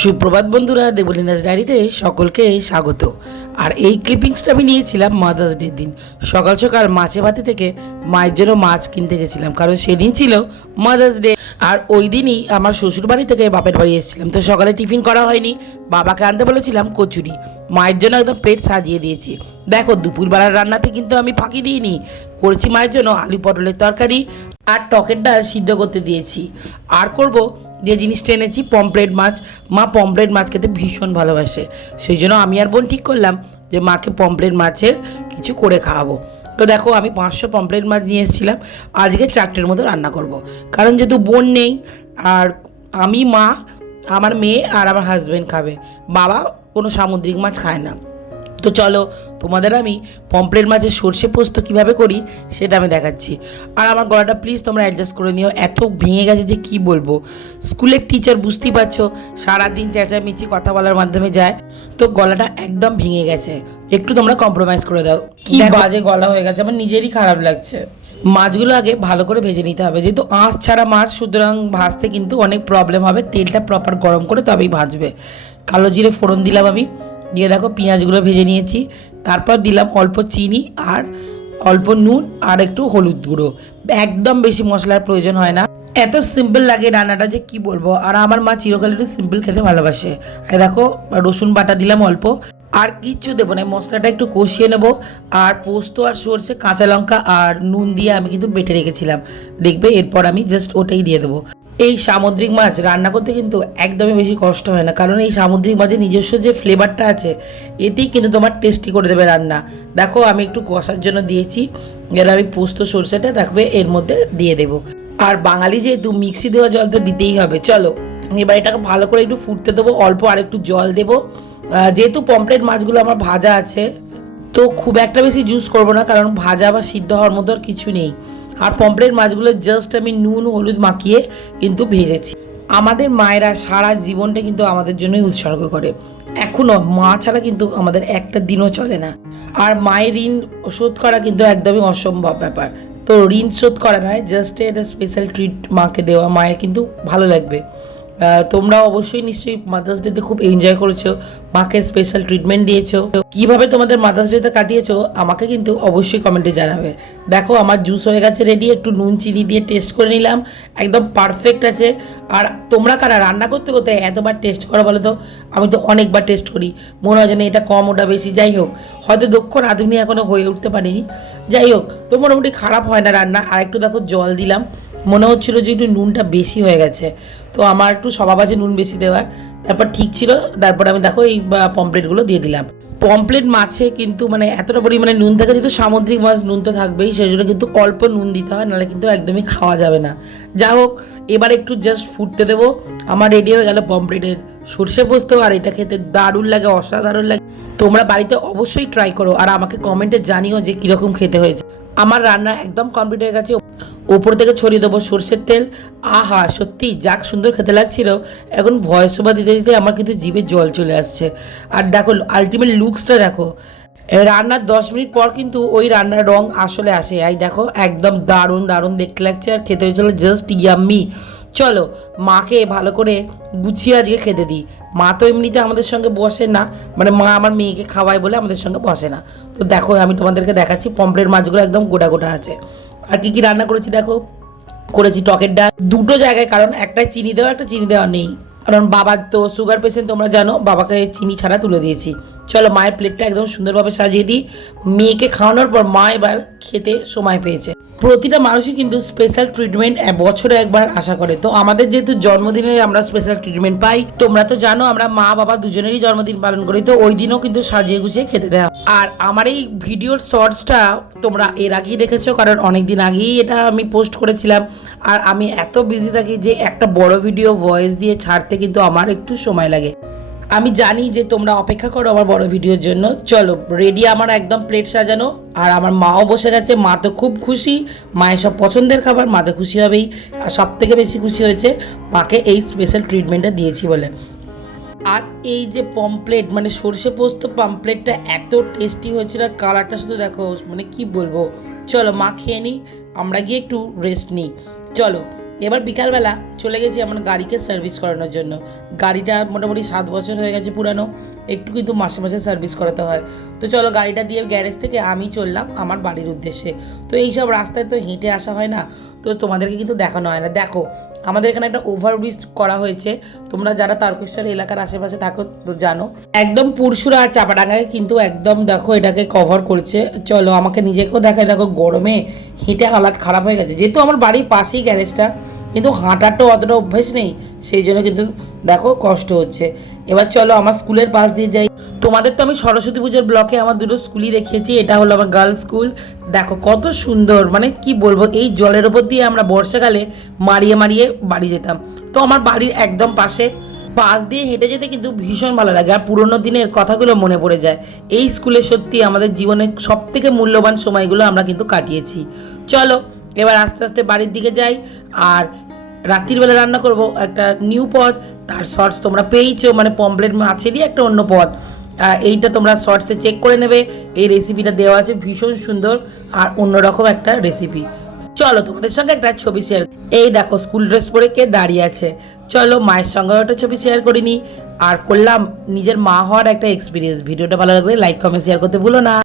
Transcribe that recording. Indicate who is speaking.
Speaker 1: সুপ্রভাত বন্ধুরা দেবলিনাস ডায়েরিতে সকলকে স্বাগত। আর এই ক্লিপিংসটা আমি নিয়েছিলাম মাদার্স ডের দিন। সকাল সকাল মাছে ভাতে থেকে মায়ের জন্য মাছ কিনতে গেছিলাম, কারণ সেদিন ছিল মাদার্স ডে আর ওই দিনই আমার শ্বশুর বাড়ি থেকে বাপের বাড়ি এসেছিলাম। তো সকালে টিফিন করা হয়নি, বাবাকে আনতে বলেছিলাম কচুরি। মায়ের জন্য একদম প্লেট সাজিয়ে দিয়েছি। দেখো, দুপুরবেলার রান্নাতে কিন্তু আমি ফাঁকি দিইনি। করেছি মায়ের জন্য আলু পটলের তরকারি আর টকের ডাল সিদ্ধ করতে দিয়েছি। আর করব যে জিনিসটা এনেছি পমপ্লেট মাছ। মা পমপ্লেট মাছ খেতে ভীষণ ভালোবাসে। সেই জন্য আমি আর বোন ঠিক করলাম যে মাকে পমপ্লেট মাছের কিছু করে খাওয়াবো। তো দেখো আমি পাঁচশো পমপ্লেট মাছ নিয়ে এসেছিলাম। আজকে চারটের মতো রান্না করব। কারণ যেহেতু বোন নেই, আর আমি মা, আমার মেয়ে আর আমার হাজব্যান্ড খাবে। বাবা কোনো সামুদ্রিক মাছ খায় না। তো চলো তোমাদের আমি পমপ্লেট মাছের সর্ষে পোস্ত কীভাবে করি সেটা আমি দেখাচ্ছি। আর আমার গলাটা প্লিজ তোমরা অ্যাডজাস্ট করে নিও এত ভেঙে গেছে যে কি বলব? স্কুলের টিচার বুঝতেই পারছ সারাদিন চেঁচামেচি কথা বলার মাধ্যমে যায় তো গলাটা একদম ভেঙে গেছে। একটু তোমরা কম্প্রোমাইজ করে দাও। কি বাজে গলা হয়ে গেছে আমার নিজেরই খারাপ লাগছে। মাছগুলো আগে ভালো করে ভেজে নিতে হবে যেহেতু আঁশ ছাড়া মাছ সুতরাং ভাজতে কিন্তু অনেক প্রবলেম হবে তেলটা প্রপার গরম করে তবেই ভাজবে। কালো জিরে ফোড়ন দিলাম আমি। দিয়ে দেখো পেঁয়াজগুলো ভেজে নিয়েছি। তারপর দিলাম অল্প চিনি আর অল্প নুন আর একটু হলুদ গুঁড়ো। একদম বেশি মশলার প্রয়োজন হয় না। এত সিম্পল লাগে রান্নাটা যে কি বলব? আর আমার মা চিরকাল একটু সিম্পল খেতে ভালোবাসে। আর দেখো, রসুন বাটা দিলাম অল্প। আর কিচ্ছু দেবো না মশলাটা একটু কষিয়ে নেব। আর পোস্ত আর সর্ষে, কাঁচা লঙ্কা আর নুন দিয়ে আমি কিন্তু বেটে রেখেছিলাম। দেখবে এরপর আমি জাস্ট ওটাই দিয়ে দেবো। এই সামুদ্রিক মাছ রান্না করতে কিন্তু একদমই বেশি কষ্ট হয় না। কারণ এই সামুদ্রিক মাছের নিজস্ব যে ফ্লেভারটা আছে, এতেই কিন্তু তোমার টেস্টি করে দেবে রান্না। দেখো, আমি একটু কষার জন্য দিয়েছি। এবার আমি পোস্ত সরষেটা দেখবে এর মধ্যে দিয়ে দেবো। আর বাঙালি যেহেতু মিক্সি দেওয়া জল তো দিতেই হবে, চলো। এবার এটাকে ভালো করে একটু ফুটতে দেবো, অল্প আর একটু জল দেবো। যেহেতু পমপ্লেট মাছগুলো আমার ভাজা আছে, তো খুব একটা বেশি জুস করব না, কারণ ভাজা বা সিদ্ধ হওয়ার মতো আর কিছু নেই। আর পম্পলেট মাছগুলো জাস্ট আমি নুন, হলুদ মাখিয়ে কিন্তু ভেজেছি। আমাদের মায়েরা সারা জীবনটা কিন্তু আমাদের জন্যই উৎসর্গ করে। এখনও মা ছাড়া কিন্তু আমাদের একটা দিনও চলে না। আর মায়ের ঋণ শোধ করা কিন্তু একদমই অসম্ভব ব্যাপার। তো ঋণ শোধ করা নয় জাস্ট এটা স্পেশাল ট্রিট মাকে দেওয়া মায়ের কিন্তু ভালো লাগবে। তোমরা অবশ্যই নিশ্চয়ই মাদার্স ডেতে খুব এনজয় করেছ। মাকে স্পেশাল ট্রিটমেন্ট দিয়েছ। কীভাবে তোমাদের মাদার্স ডেতে কাটিয়েছো, আমাকে কিন্তু অবশ্যই কমেন্টে জানাবে। দেখো, আমার জুস হয়ে গেছে রেডি একটু নুন, চিনি দিয়ে টেস্ট করে নিলাম। একদম পারফেক্ট আছে। আর তোমরা কারা রান্না করতে করতে এতবার টেস্ট করো বলো তো? আমি তো অনেকবার টেস্ট করি। মনে হয় যেন এটা কম, ওটা বেশি। যাই হোক, হয়তো দক্ষ রাঁধুনি এখনও হয়ে উঠতে পারিনি। যাই হোক, তো মোটামুটি খারাপ হয় না রান্না। আর একটু দেখো জল দিলাম। মনে হচ্ছিল যে একটু নুনটা বেশি হয়ে গেছে। তো আমার একটু স্বভাব আছে নুন বেশি দেওয়ার। তারপর ঠিক ছিল, তারপর আমি দেখো এই পমপ্লেটগুলো দিয়ে দিলাম। পমপ্লেট মাছে কিন্তু মানে এতটা পরিমাণে নুন থাকে, যেহেতু সামুদ্রিক মাছ নুন তো থাকবেই সেই জন্য কিন্তু অল্প নুন দিতে হয়, নাহলে কিন্তু একদমই খাওয়া যাবে না। যা হোক, এবার একটু জাস্ট ফুটতে দেবো। আমার রেডি হয়ে গেল পমপ্লেটের সর্ষে পোস্ত, আর এটা খেতে দারুণ লাগে, অসাধারণ লাগে। তোমরা বাড়িতে অবশ্যই ট্রাই করো, আর আমাকে কমেন্টে জানিও যে কীরকম খেতে হয়েছে। আমার রান্না একদম কমপ্লিট হয়ে গেছে। ওপর থেকে ছড়িয়ে দেবো সর্ষের তেল। আহা, সত্যি, যাক সুন্দর খেতে লাগছিল। এখন ভয়েস ওভার দিতে দিতে আমার কিন্তু জিভে জল চলে আসছে। আর দেখো আলটিমেট লুকসটা দেখো। রান্নার দশ মিনিট পর কিন্তু ওই রান্নার রং আসলে আসে। এই দেখো, একদম দারুণ দারুণ দেখতে লাগছে। আর খেতে হয়েছিল জাস্ট ইয়াম্মি চলো, মাকে ভালো করে গুছিয়ে আজকে খেতে দিই। মা তো এমনিতে আমাদের সঙ্গে বসে না। মানে মা আমার মেয়েকে খাওয়ায় বলে আমাদের সঙ্গে বসে না। তো দেখো, আমি তোমাদেরকে দেখাচ্ছি পমপ্লেট মাছগুলো একদম গোটা গোটা আছে। আর কি কি রান্না করেছি দেখো? করেছি টকের ডাল। দুটো জায়গায়, কারণ একটা চিনি দেওয়া, একটা চিনি দেওয়া নেই। কারণ বাবার তো সুগার পেশেন্ট তোমরা জানো, বাবাকে চিনি ছাড়া তুলে দিয়েছি। চলো মায়ের প্লেটটা একদম সুন্দরভাবে সাজিয়ে দিই। মেয়েকে খাওয়ানোর পর মা এবার খেতে সময় পেয়েছে। প্রতিটা মানুষই কিন্তু স্পেশাল ট্রিটমেন্ট বছরে একবার আশা করে। তো আমাদের যেহেতু জন্মদিনে আমরা স্পেশাল ট্রিটমেন্ট পাই, তোমরা তো জানো আমরা মা, বাবা দুজনেরই জন্মদিন পালন করি, তো ওই দিনও কিন্তু সাজিয়ে গুছিয়ে খেতে দেওয়া। আর আমার এই ভিডিওর শর্টসটা তোমরা এর আগেই দেখেছ, কারণ অনেক দিন আগেই এটা আমি পোস্ট করেছিলাম। আর আমি এত বিজি থাকি যে একটা বড় ভিডিও ভয়েস দিয়ে ছাড়তে কিন্তু আমার একটু সময় লাগে। আমি জানি যে তোমরা অপেক্ষা করো আমার বড় ভিডিওর জন্য। চলো, রেডি, আমার একদম প্লেট সাজানো। আর আমার মাও বসে গেছে, মা তো খুব খুশি। মায়ের সব পছন্দের খাবার, মা তো খুশি হবেই। আর সব থেকে বেশি খুশি হয়েছে, মাকে এই স্পেশাল ট্রিটমেন্টটা দিয়েছি বলে। আর এই যে পমপ্লেট মানে সর্ষে পোস্ত পমপ্লেটটা এত টেস্টি হয়েছিল, আর কালারটা শুধু দেখো মানে কি বলব। চলো, মা খেয়ে নিই আমরা গিয়ে একটু রেস্ট নিই। চলো এবার বিকালবেলা চলে গেছি আমার গাড়িকে সার্ভিস করানোর জন্য। গাড়িটা মোটামুটি সাত বছর হয়ে গেছে পুরানো, একটু কিন্তু মাসে মাসে সার্ভিস করাতে হয়। তো চলো গাড়িটা দিয়ে গ্যারেজ থেকে আমি চললাম আমার বাড়ির উদ্দেশ্যে। তো এইসব রাস্তায় তো হেঁটে আসা হয় না, তো তোমাদেরকে কিন্তু দেখানো হয় না। দেখো আমাদের এখানে একটা ওভারব্রিজ করা হয়েছে। তোমরা যারা তারকেশ্বর এলাকার আশেপাশে থাকো, তো জানো। একদম পুরসুরা আর চাপাডাঙ্গায় কিন্তু একদম দেখো এটাকে কভার করছে। চলো আমাকে নিজেকেও দেখায় দেখো গরমে হেঁটে হালাত খারাপ হয়ে গেছে। যেহেতু আমার বাড়ির পাশেই গ্যারেজটা কিন্তু হাঁটার তো অতটা অভ্যেস নেই। সেই জন্য কিন্তু দেখো কষ্ট হচ্ছে। এবার চলো আমার স্কুলের পাশ দিয়ে যাই। তোমাদের তো আমি সরস্বতী পুজোর ব্লকে আমার দুটো স্কুলই রেখেছি এটা হলো আমার গার্লস স্কুল দেখো, কত সুন্দর মানে কি বলব, এই জলের ওপর দিয়ে আমরা বর্ষাকালে মারিয়ে মারিয়ে বাড়ি যেতাম। তো আমার বাড়ির একদম পাশে, পাশ দিয়ে হেঁটে যেতে কিন্তু ভীষণ ভালো লাগে, আর পুরোনো দিনের কথাগুলো মনে পড়ে যায়। এই স্কুলে সত্যি আমাদের জীবনের সব থেকে মূল্যবান সময়গুলো আমরা কিন্তু কাটিয়েছি। চলো, এবার আস্তে আস্তে বাড়ির দিকে যাই, আর রাত্রির বেলা রান্না করব একটা নিউ পদ, তার শর্টস তোমরা পেয়েছ মানে পমপ্লেট মাছেরই একটা অন্য পদ? এইটা তোমরা শর্টসে চেক করে নেবে। এই রেসিপিটা দেওয়া আছে, ভীষণ সুন্দর আর অন্যরকম একটা রেসিপি চলো তোমাদের সঙ্গে একটা ছবি শেয়ার এই দেখো স্কুল ড্রেস পরে কে দাঁড়িয়ে আছে। চলো মায়ের সঙ্গেও একটা ছবি শেয়ার করিনি আর করলাম, নিজের মা হওয়ার একটা এক্সপিরিয়েন্স ভিডিওটা ভালো লাগলে লাইক কমেন্ট শেয়ার করতে ভুলো না।